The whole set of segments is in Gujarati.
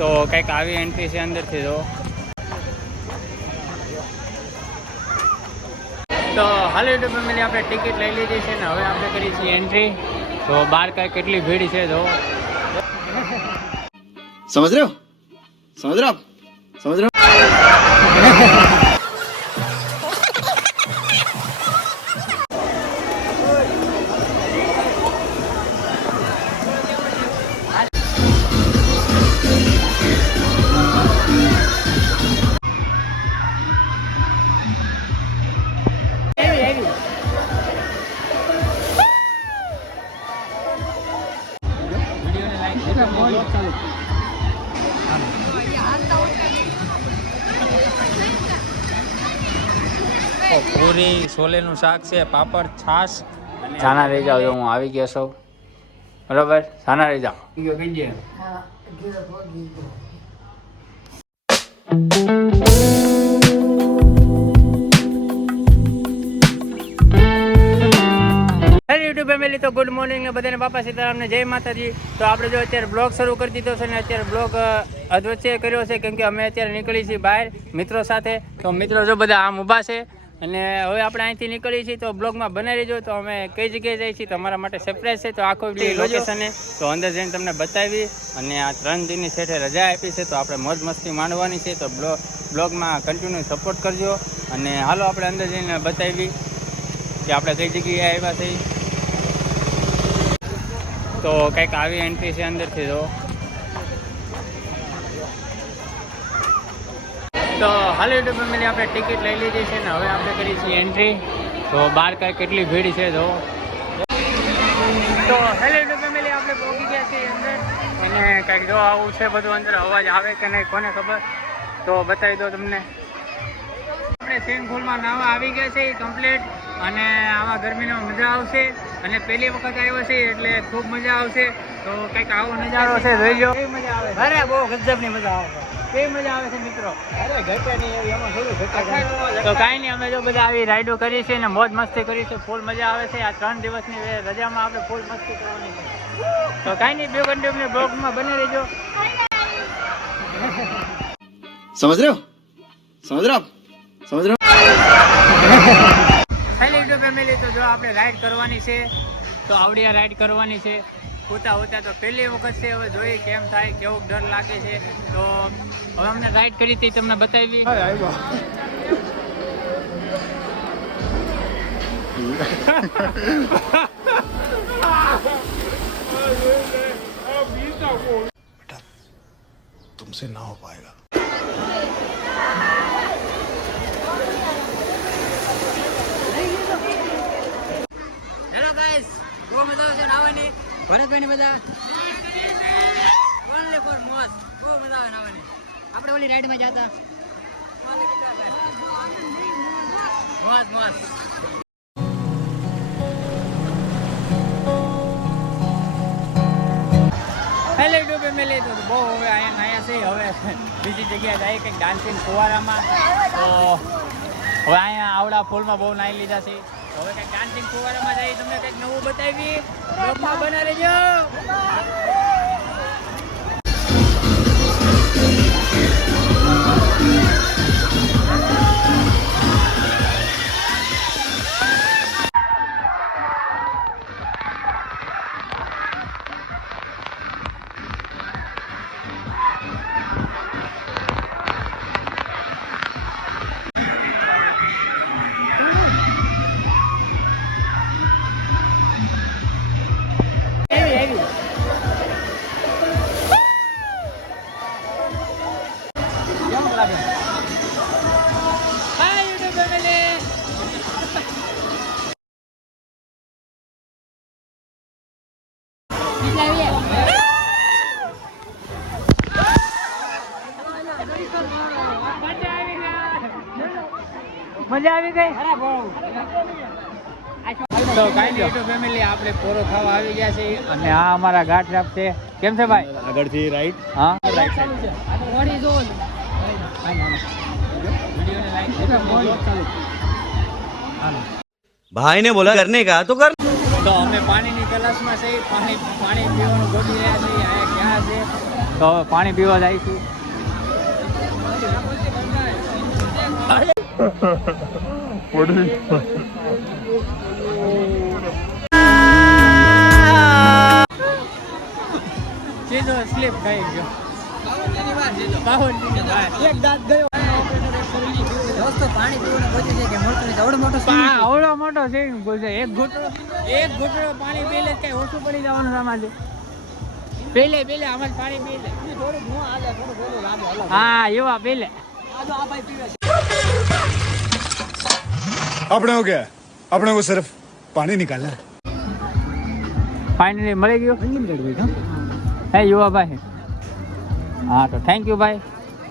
તો કંઈક આવી એન્ટ્રી છે અંદરથી જો. તો હાલ યુટ્યુબ ફેમિલી આપણે ટિકિટ લઈ લીધી છે ને હવે આપણે કરી છીએ એન્ટ્રી. તો બહાર કાંઈ કેટલી ભીડ છે જો. समझ रहे हो समझ रहे हो समझ रहे हो પૂરી છોલેનું શાક છે, પાપડ, છાશ. છાના રહી જાઓ, હું આવી ગયો છું બરોબર. છાના રહી જાઓ. યુટ્યુબ ફેમિલી તો ગુડ મોર્નિંગ ને બધાને બાપા સીતારામને જય માતાજી. તો આપણે જો અત્યારે બ્લોગ શરૂ કરી દીધો છે ને અત્યારે બ્લોગ અધવચ્ચે કર્યો છે કેમ કે અમે અત્યારે નીકળી છીએ બહાર મિત્રો સાથે. તો મિત્રો જો બધા આમ ઊભા છે અને હવે આપણે અહીંથી નીકળીએ છીએ તો બ્લોગમાં બનાવી રહેજો. તો અમે કઈ જગ્યાએ જઈએ છીએ તમારા માટે સરપ્રાઈઝ છે. તો આખો લોકેશન તો અંદર જઈને તમને બતાવી અને આ 3 દિનની શેઠે રજા આપી છે તો આપણે મોજ મસ્તી માંડવાની છે. તો બ્લોગમાં કન્ટિન્યુ સપોર્ટ કરજો અને હાલો આપણે અંદર જઈને બતાવી કે આપણે કઈ જગ્યાએ આવ્યા છીએ. તો કંઈક આવી એન્ટ્રી છે અંદરથી જો. તો હાલ યુટ્યુબ ફેમિલી આપણે ટિકિટ લઈ લીધી છે ને હવે આપણે કરી છીએ એન્ટ્રી. તો બહાર કાંઈ કેટલી ભીડ છે જો. તો હેલો યુટ્યુબ ફેમિલી આપણે પહોંચી ગયા છીએ અંદર અને કંઈક જો આવું છે બધું અંદર. અવાજ આવે કે નહીં કોને ખબર, તો બતાવી દો તમને. આપણે સ્વિમિંગ પૂલમાં નાવા આવી ગયા છે કમ્પ્લીટ અને આવા ગરમીમાં મજા આવશે અને પહેલી વખત આવ્યો છે એટલે ખૂબ મજા આવશે. તો કંઈક આવો નજારો છે જોઈ લો. કેવી મજા આવે? અરે બહુ ગજબની મજા આવે. કેવી મજા આવે છે મિત્રો? અરે ઘટે નહીં એવી એમાં થોડું ઘટે. તો કાંઈ નહીં, અમે જો બધા આવી રાઈડો કરી છે ને મોજ મસ્તી કરી છે. ફૂલ મજા આવે છે. આ 3 દિવસની રજામાં આપણે ફૂલ મસ્તી કરવાની છે. તો કાંઈ નહીં, બે કન્ટિન્યુ બ્લોગમાં બની રહેજો. समझ रहे हो समझ रहे हो समझ रहे हो હેલો યુટ્યુબ ફેમિલી, તો જો આપણે રાઈડ કરવાની છે તો આવડિયા રાઈડ કરવાની છે. હોતા તો પહેલી વખત છે. હવે જોઈએ કેમ થાય, કેવો ડર લાગે છે. તો હવે અમને રાઈડ કરી હતી તમને બતાવી. तुमसे ना हो पाएगा. હેલો ગાઈસ, બહુ મજા આવશે નાવાની. ભરતભાઈ ને બધા ઓનલી ફોર મોજ. બહુ મજા આવે નાવાની. આપણે ઓલી રાઈડમાં જતા મોજ મોજ. હેલો યુટ્યુબ ફેમિલી, તો બહુ હવે અહીંયા છે. હવે બીજી જગ્યાએ જાય કંઈક ડાન્સિંગ ફુવારામાં. તો હવે અહીંયા આવડા ફૂલમાં બહુ નાઈ લીધા છે. હવે કંઈક ડાન્સિંગ ફુવારામાં જઈ તમને કંઈક નવું બતાવી. બ્લોગમાં બના રહેજો. મજા આવી ગઈ. તો કાંઈ નહીં યુટ્યુબ ફેમિલી, આપણે પોરો ખાવા આવી ગયા છે અને આ અમારા ઘાટ રાપ છે. કેમ છે ભાઈ? આગળથી રાઈટ. હા, રાઈટ સાઈડ. भाई ने बोला करने का तो कर. તો અમે પાણીની તલાશમાં છે. પાણી પીવાનું ગોતી રહ્યા છીએ. અહીંયા ક્યાં છે તો હવે પાણી પીવા જાય છું. સીધો સ્લીપ થઈ ગયો. એક દાંત ગયો. દોસ્તો પાણી પીવાનું બધું છે કે મળતું નથી. આવડો મોટો આવડો મોટો સ્વિમિંગ પુલ છે. એક ઘૂંટડો પાણી પી લે કઈ ઓછું પડી જવાનું સમાજે. પેલે આમાં પાણી પી લે. હા એવા પેલે अपने हो गया अपने को सिर्फ पानी निकालना है. ફાઇનલી મળી ગયું. હે યુવા ભાઈ. હા તો થેન્ક યુ ભાઈ.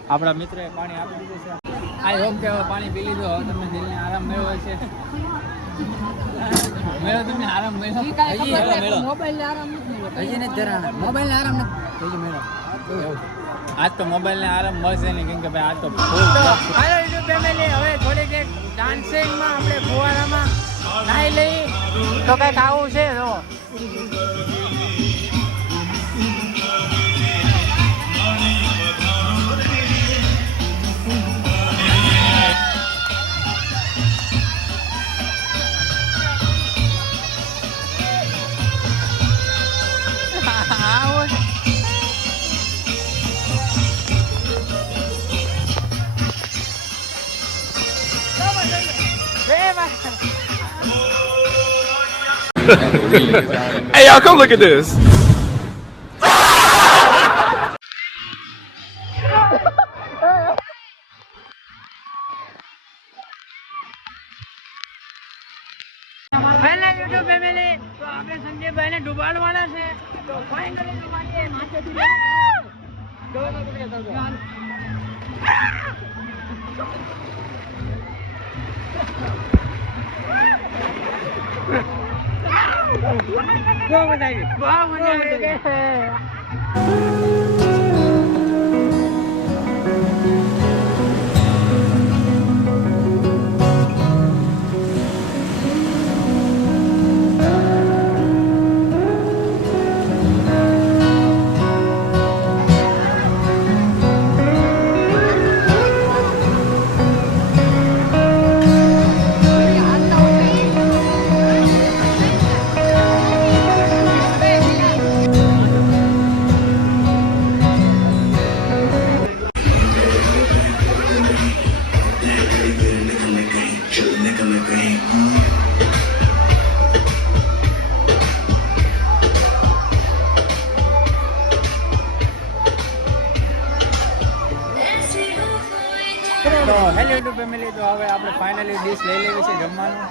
આપણા મિત્રએ પાણી આપી દીધું છે. આઈ હોપ કે હવે પાણી પી લીધું. હવે તમને દિલને આરામ મળ્યો હશે. તમને આરામ મળ્યો. મોબાઈલ આરામ નથી. હજી નથી ધરાણા. મોબાઈલ આરામ નથી. હજી મેળો. આજ તો મોબાઈલને આરામ મળશે નહીં કેમ કે ભાઈ આજ તો ફૂલ. હાલો યુટ્યુબ ફેમિલી, હવે થોડીક એક ડાન્સિંગમાં આપણે ફુવારામાં નાહી લઈ તો કંઈક આવું છે. તો Hey y'all, come look at this. Final YouTube family, તો આપણે સંજયભાઈને ડૂબાડવાના છે. તો ફાઇનલી માટે માથેથી બહુ મજા આવી. તો હેલો યુટ્યુબ ફેમિલી, તો હવે આપણે ફાઇનલી ડીશ લઈ લેવી છે જમવાનું.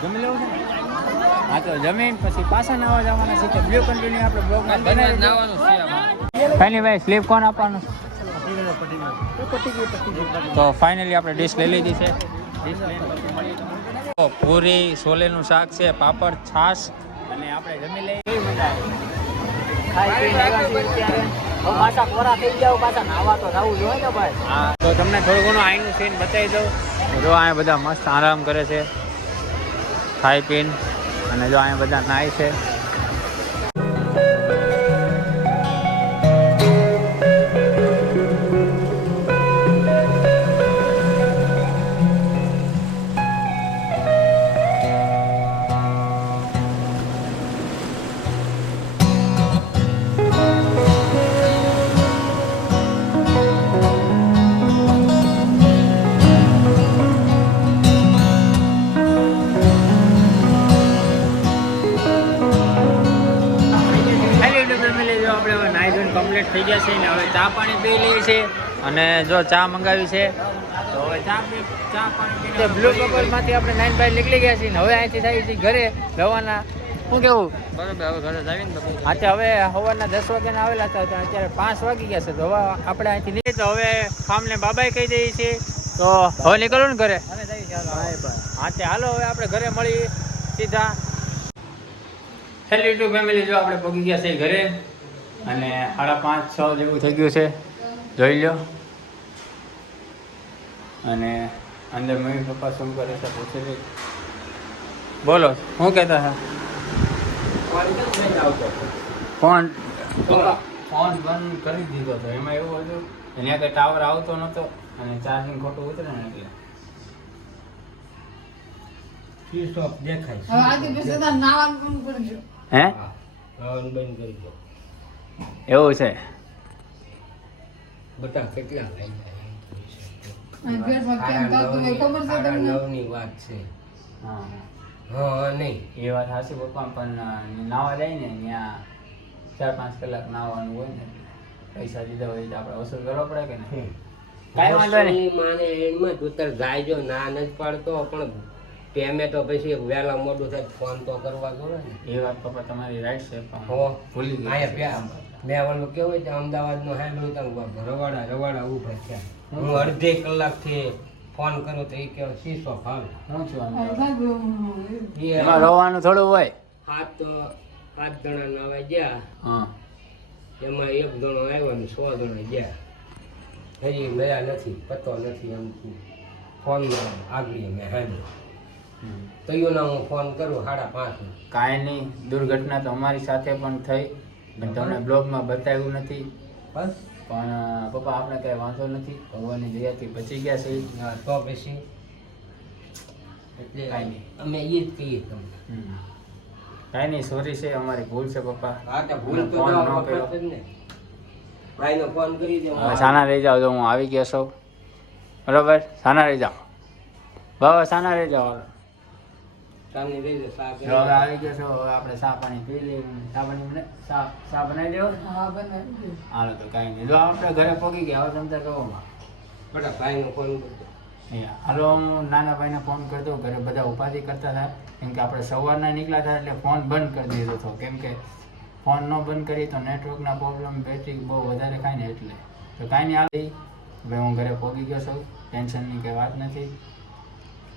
જમી લેવું છે ને? હા તો જમીન પછી પાછા નાવા જવાના છે. તો બ્લુ કન્ટિન્યુ આપણે બ્લોગમાં બનાવી નાવાનું છે. ફાઇનલી ભાઈ સ્લીપ કોણ આપવાનું? તો ફાઇનલી આપણે ડીશ લઈ લીધી છે. ડીશ લઈને પછી મળીએ. તો પૂરી, છોલેનું શાક છે, પાપડ, છાશ અને આપણે જમી લઈએ. કેવી મજા આવે? પાછા કોરા થઈ જાવ, પાછા નાવા તો જવું જોઈએ ને ભાઈ. હા તો તમને થોડું ઘણું અહીંનું સીન બતાવી દઉં. જો અહીંયા બધા મસ્ત આરામ કરે છે, ખાઈ પીને. અને જો અહીંયા બધા નાય છે. કમ્પ્લીટ થઈ ગયા છે ને હવે ચા પાણી પી લઈએ છીએ. અને જો ચા મંગાવી છે તો હવે ચા પાણી પીને બ્લુ બબલમાંથી આપણે 9 બાય નીકળી ગયા છીએ ને હવે અહીંથી થાય છે ઘરે રવાના. શું કેવું? બરાબર, હવે ઘરે જાવીને તો આજે હવે સવારના 10 વાગ્યાના આવેલા હતા, અત્યારે 5 વાગી ગયા છે. તો હવે આપણે અહીંથી નીકળીએ. તો હવે ફાર્મને બાબાએ કહી દઈએ છીએ. તો હવે નીકળવું ને ઘરે? હા તે હાલો હવે આપણે ઘરે મળી સીધા. હેલો યુટ્યુબ ફેમિલી, જો આપણે પહોંચી ગયા છે ઘરે અને 5:30-6 જેવું થઈ ગયું છે. જોઈ લો. અને અંદર મમ્મી પપ્પા શું કરે છે પૂછે છે. બોલો શું કહેતા હતા? કોણ? ફોન બંધ કરી દીધો હતો. એમાં એવું હતું કે ત્યાં કંઈ ટાવર આવતો નહોતો અને ચાર્જિંગ ખોટું ઉતરે ને એટલે સ્વિચ ઓફ દેખાય હવે આથી પછી તો નાવાનું બંધ કરજો. હે નાવાનું બંધ કરી દો. એવું છે. બટા કેટલા લઈ જાય અને પેટમાં કેમ થતું હોય ખબર છે તમને? 9 ની વાત છે. હા હા નહીં એ વાત સાચી પપ્પા, પણ નાવા જાય ને ત્યાં 4-5 કલાક નાવાનું હોય ને પૈસા દીધા હોય તો આપણે વસૂલ કરવો પડે કે નહીં? કાંઈ વાંધો નહીં. વસ્તુ માને એમાં તું તાર જાયજો ના નથી પાડતો પણ પેમેન્ટો પછી વહેલા મોડું થાય ફોન તો કરવા જોવે ને. એ વાત પપ્પા તમારી રાઈટ છે, પણ હો ભૂલી ગયો. અહીંયા મેં ઓલું કેવું છે અમદાવાદનું હેન્ડલું તો રવાડા ઊભા થયા. હું અડધી કલાકથી ફોન કરું તો એ કે શીશો ભાવ હું છું આમ? એ એમાં રોવાનું થોડું હોય. 7 જણા નાવા ગયા હા એમાં 1 જણો આવ્યો ને 100 જણા ગયા. હજી ગયા નથી, પતો નથી એમ ફોન આગળ મેં હાજર તૈયો ના હું ફોન કરું 5:30. કાંઈ નહીં, દુર્ઘટના તો અમારી સાથે પણ થઈ, પણ તમને બ્લોગમાં બતાવ્યું નથી. બસ પણ પપ્પા આપણે કાંઈ વાંધો નથી, ભગવાનની દયાથી બચી ગયા છે. હા, તો પછી એટલે કાંઈ નહીં. અમે એ જ કહીએ તમને. કાંઈ નહીં, સોરી છે, અમારી ભૂલ છે પપ્પા. હા તો ભૂલ તો ફોન ના ન કર્યો. વખત જ ને ભાઈનો ફોન કરી દે. હવે સાના રહી જાઓ, તો હું આવી ગયો છું. બરોબર, સાના રહી જાઓ બાબા, સાના રહી જાઓ. સામે રહી દે સાહેબ. જો હવે આવી ગયો છો, હવે આપણે ચા પાણી પી લઈએ. ચા પાણી ચા બનાવી દેવો. હા બનાવી દો. હાલો તો કાંઈ નહીં, જો આપણે ઘરે પહોંચી ગયા. હવે તમે કહોમાં બટા ભાઈનો ફોન કરી દે. હાલો, હું નાના ભાઈને ફોન કરી દઉં. ઘરે બધા ઉપાધિ કરતા હતા, કેમ કે આપણે સવારના નીકળ્યા હતા એટલે ફોન બંધ કરી દીધો હતો. કેમ કે ફોન ન બંધ કરીએ તો નેટવર્કના પ્રોબ્લેમ, બેટરી બહુ વધારે ખાય ને એટલે. તો કાંઈ નહીં, હાલ હવે હું ઘરે પહોંચી ગયો છું. ટેન્શનની કંઈ વાત નથી.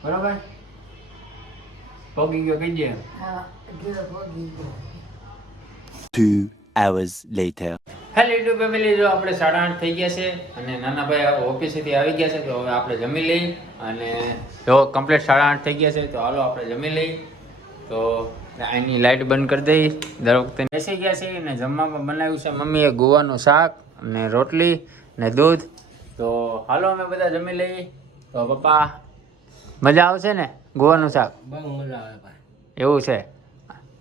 બરાબર, પહોંચી ગયો કહીએ. હા ઘેર પહોંચી ગયો. 2 hours later. Hello YouTube family, જો આપણે 8:30 થઈ ગયા છે અને નાના ભાઈ ઓફિસેથી આવી ગયા છે. તો હવે આપણે જમી લઈ અને જો કમ્પ્લીટ 8:30 થઈ ગયા છે. તો હાલો આપણે જમી લઈ. તો આની લાઇટ બંધ કરી દઈ. દર વખતે બેસી ગયા છે અને જમવામાં બનાવ્યું છે મમ્મીએ ગુવાનું શાક અને રોટલી ને દૂધ. તો હાલો અમે બધા જમી લઈએ. તો પપ્પા મજા આવશે ને ગુવાનું શાક? બહુ મજા આવે ભાઈ. એવું છે.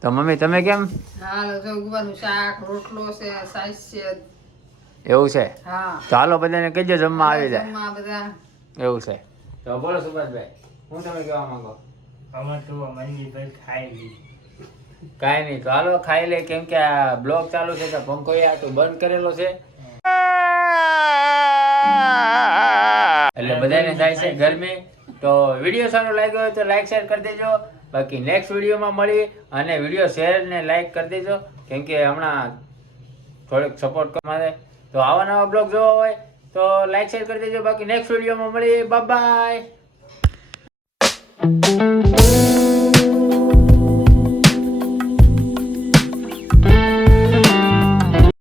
તો મમ્મી તમે કેમ? હાલો જો ગુવાનું શાક, રોટલો છે, સાઈઝ છે. એવું છે. હા તો હાલો બધાને કહેજો જમવા આવી જાય. જમવા બધા એવું છે. તો બોલો સુભાષભાઈ, હું તમે કહેવા માંગો? આમાં તો મમ્મી ભાઈ ખાઈ લી. કાંઈ નહીં, તો હાલો ખાઈ લે. કેમ કે આ બ્લોગ ચાલુ છે તો પંખો તો બંધ કરેલો છે એટલે બધાને થાય છે ગરમી. તો વિડીયો સારો લાગ્યો હોય તો લાઈક શેર કરી દેજો. બાકી નેક્સ્ટ વિડીયોમાં મળી અને વિડીયો શેર ને લાઈક કરી દેજો, કેમ કે હમણાં થોડીક સપોર્ટ કરવા માટે. તો આવા નવા બ્લોગ જોવા હોય તો લાઈક શેર કરી દેજો. બાકી નેક્સ્ટ વિડીયોમાં મળીએ. Bye bye.